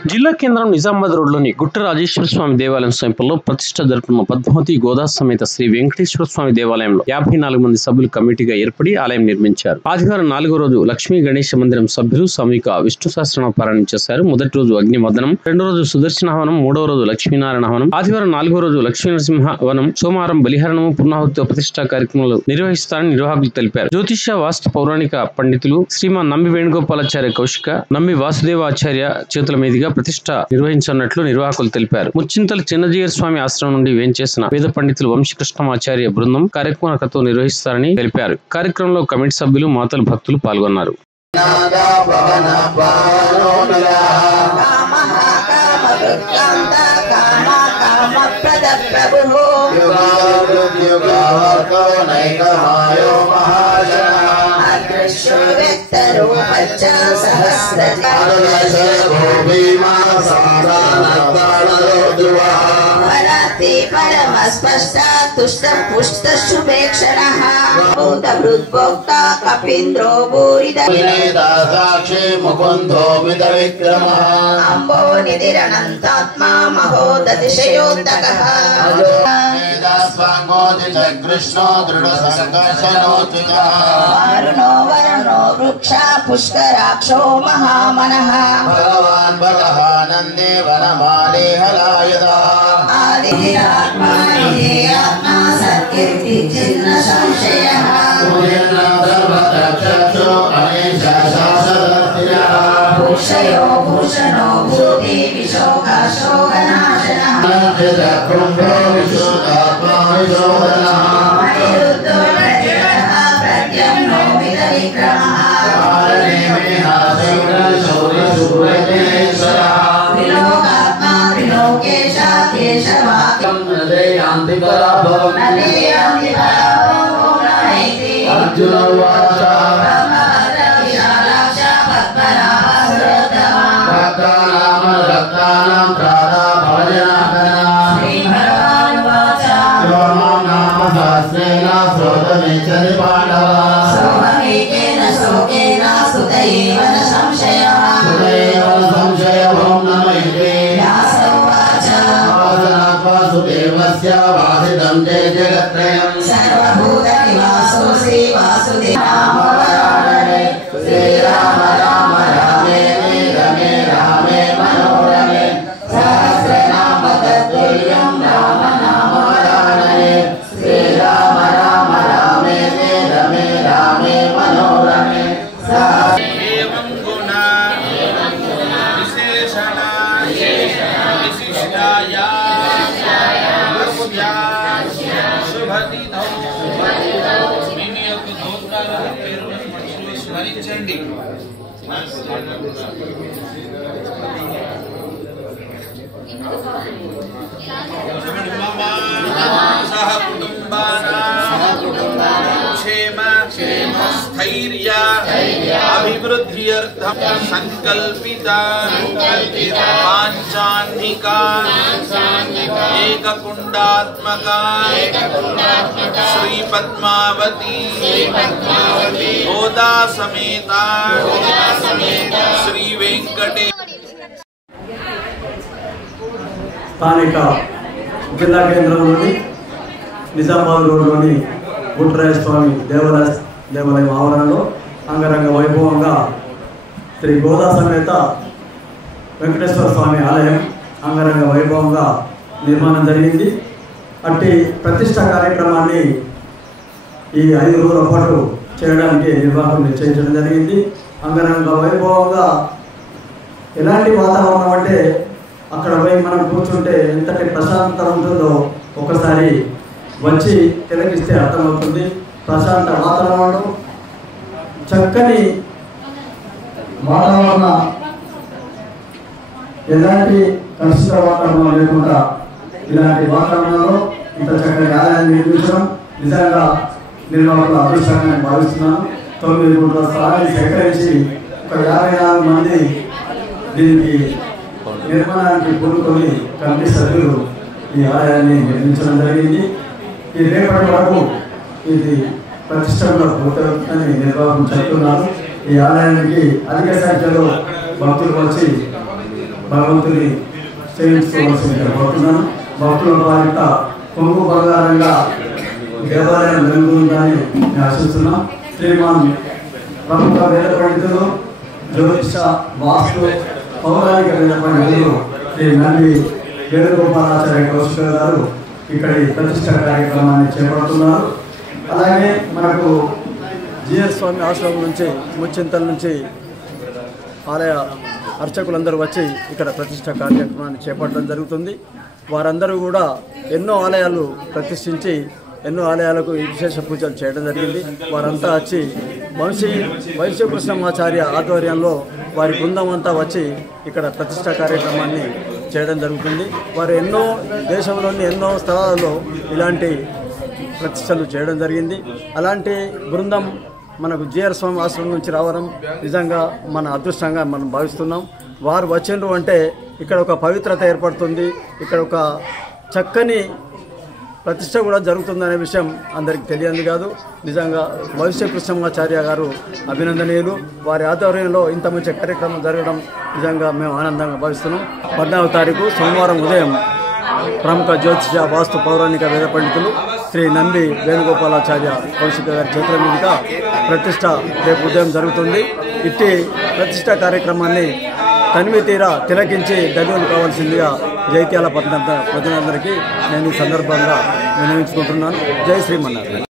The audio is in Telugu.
జిల్లా కేంద్రం నిజామాబాద్ రోడ్లోని గుట్ట రాజేశ్వర స్వామి దేవాలయం సమీపంలో ప్రతిష్ఠ జరుపుతున్న పద్మావతి గోదా సమేత శ్రీ వెంకటేశ్వర స్వామి దేవాలయంలో 54 మంది సభ్యులు కమిటీగా ఏర్పడి ఆలయం నిర్మించారు. ఆదివారం 4వ రోజు లక్ష్మీ గణేశ మందిరం సభ్యులు సామూహిక విష్ణు సహస్రనామ పారాయణ చేశారు. మొదటి రోజు అగ్నిమదనం, రెండో రోజు సుదర్శన హవనం, మూడవ రోజు లక్ష్మీనారాయణ హవనం, ఆదివారం 4వ రోజు లక్ష్మీ నరసింహ హవనం, సోమవారం బలిహరణము, పూర్ణాహుతి ప్రతిష్ఠా కార్యక్రమాలు నిర్వహిస్తారని నిర్వాహకులు తెలిపారు. జ్యోతిష వాస్తు పౌరాణిక పండితులు శ్రీమాన్ నంబి వేణుగోపాలాచార్య కౌశిక, నంబి వాసుదేవాచార్య చేతుల మీదుగా ప్రతిష్ఠ నిర్వహించనున్నట్లు నిర్వాహకులు తెలిపారు. ముచ్చింతల చిన్నజీయర్ స్వామి ఆశ్రమం నుండి వేంచేసిన వేద పండితులు వంశీకృష్ణమాచార్య బృందం కార్యక్రమకర్తలు నిర్వహిస్తారని తెలిపారు. కార్యక్రమంలో కమిటీ సభ్యులు, మాతలు, భక్తులు పాల్గొన్నారు. కపీంద్రో సాక్షి ముకుందో విద విక్రమః అంబో నిధిరనంతాత్మా మహోదతిశయోత్తకః కృష్ణో దృఢ సంకర్షణోత్సుకః వారుణో వరుణో వృక్ష పుష్కరాక్షో మహామనః భగవాన్ భగః నందే వనమాలే హలాయదా ఆది ఆత్మా ఆత్మా సత్కీర్తి చిన్న సంశయః భూషయో భూషణో భూతి విశోకాశోకనాశనః అనిరుద్ధో ప్రజయః ప్రద్యుమ్నో విద విక్రమః త్రిలోకాత్మా త్రిలోకేశ కేశవా నదేయాంతి పరాభవం అర్జున వాచ విశాలాక్ష పద్మనాభ భక్తానాం రక్తానాం ప్రాదా భవజనాకన శ్రీ భగవాన్ వాచ యోమాం నామ సహస్రేణ శ్రోతమేచరి పాండవ సోమేకేన శోకేన సుతయేవ న సంశయః ఓం నమో ఇతే వ్యాసో వాచ వాసనాత్మా సుదేవస్య వాసితం జగత్రయం సర్వభూత నివాసోసి వాసుదేవ నామవరాణే శ్రీరామ రామ రామే రమే రామే మనోరమే సహస్రనామ తత్తుల్యం రామ నామవరాణే శ్రీరామ రామ రామే రమే రామే మనోరమే ఏవం గుణ విశేషణ విశిష్టాయ శుభతిథౌ మీ యొక్క గోత్రాల పేరును మనసులో స్మరించండి. సహ కుటుంబానాం క్షేమ స్థైర్య అభివృద్ధ్యర్థం సంకల్పిత పాంచాన్నిక ఏకకుండాత్మక శ్రీ పద్మావతి గోదా సమేత శ్రీ వెంకటే స్థానిక జిల్లా కేంద్రంలోని నిజామాబాద్ రోడ్లోని గుట్రాజేశ్వర స్వామి దేవాలయం ఆవరణలో అంగరంగ వైభవంగా శ్రీ గోదా సమేత వెంకటేశ్వర స్వామి ఆలయం అంగరంగ వైభవంగా నిర్మాణం జరిగింది. అట్టి ప్రతిష్ఠా కార్యక్రమాన్ని ఈ 5 రోజుల పాటు చేయడానికి నిర్వాహకులు నిశ్చయించడం జరిగింది. అంగరంగ వైభవంగా ఎలాంటి వాతావరణం అంటే అక్కడ పోయి మనం కూర్చుంటే ఎంతటి ప్రశాంతత ఉంటుందో ఒకసారి వచ్చి తిలకిస్తే అర్థమవుతుంది. ప్రశాంత వాతావరణం, చక్కని వాతావరణ, ఎలాంటి కలుషిత వాతావరణం లేకుండా ఇలాంటి వాతావరణంలో ఇంత చక్కని ఆలయాన్ని నిర్మించడం నిజంగా నిర్వాహకుల అదృష్టంగా భావిస్తున్నాను. 9 కోట్ల స్థలాన్ని సేకరించి ఒక 54 మంది దీనికి నిర్మాణానికి పూనుకొని కమిటీ సభ్యులు ఈ ఆలయాన్ని నిర్మించడం జరిగింది. ఈ రేపటి వరకు ఇది ప్రతిష్టంగా పూర్తవుతుందని నిర్వాహకులు చెప్తున్నారు. ఈ ఆలయానికి అధిక సంఖ్యలో భక్తులు వచ్చి భగవంతుని చేయించుకోవాల్సిందిగా కోరుతున్నాను. భక్తుల వారిట కొంగు బంగారంగా దేవాలయం వెలుగుతుందని నేను ఆశిస్తున్నాం. శ్రీమాన్ ప్రముఖ వేద పండితులు, జ్యోతిష, వాస్తు, పౌరాణిక వేద పండితులు శ్రీ నంది వేణుగోపాలాచార్య కౌశిక గారు ఇక్కడి ప్రతిష్ట కార్యక్రమాన్ని చేపడుతున్నారు. అలాగే మనకు జిఎస్ స్వామి ఆశ్రమం నుంచి, ముచ్చింతల నుంచి ఆలయ అర్చకులందరూ వచ్చి ఇక్కడ ప్రతిష్ట కార్యక్రమాన్ని చేపట్టడం జరుగుతుంది. వారందరూ కూడా ఎన్నో ఆలయాలు ప్రతిష్ఠించి ఎన్నో ఆలయాలకు విశేష పూజలు చేయడం జరిగింది. వారంతా వచ్చి వైశ్యకృష్ణమాచార్య ఆధ్వర్యంలో వారి బృందం అంతా వచ్చి ఇక్కడ ప్రతిష్ట కార్యక్రమాన్ని చేయడం జరుగుతుంది. వారు ఎన్నో దేశంలోని ఎన్నో స్థలాలలో ఇలాంటి ప్రతిష్టలు చేయడం జరిగింది. అలాంటి బృందం మనకు జిఆర్ స్వామి ఆశ్రమం నుంచి రావడం నిజంగా మన అదృష్టంగా మనం భావిస్తున్నాం. వారు వచ్చిండ్రు అంటే ఇక్కడ ఒక పవిత్రత ఏర్పడుతుంది, ఇక్కడ ఒక చక్కని ప్రతిష్ట కూడా జరుగుతుందనే విషయం అందరికీ తెలియదు కాదు. నిజంగా వైశ్యకృష్ణమాచార్య గారు అభినందనీయులు. వారి ఆధ్వర్యంలో ఇంత మంచి కార్యక్రమం జరగడం నిజంగా మేము ఆనందంగా భావిస్తున్నాం. 14వ తారీఖు సోమవారం ఉదయం ప్రముఖ జ్యోతిష, వాస్తు, పౌరాణిక వేద పండితులు శ్రీ నంది వేణుగోపాలాచార్య కౌశిక గారి చేతుల మీదుగా ప్రతిష్ట రేపు ఉదయం జరుగుతుంది. ఇట్టి ప్రతిష్ట కార్యక్రమాన్ని తనివి తీరా తిలకించి దగ్గర కావాల్సిందిగా జైత్యాల పట్టణ ప్రజలందరికీ నేను ఈ సందర్భంగా విన్నవించుకుంటున్నాను. జై శ్రీమన్నారాయణ.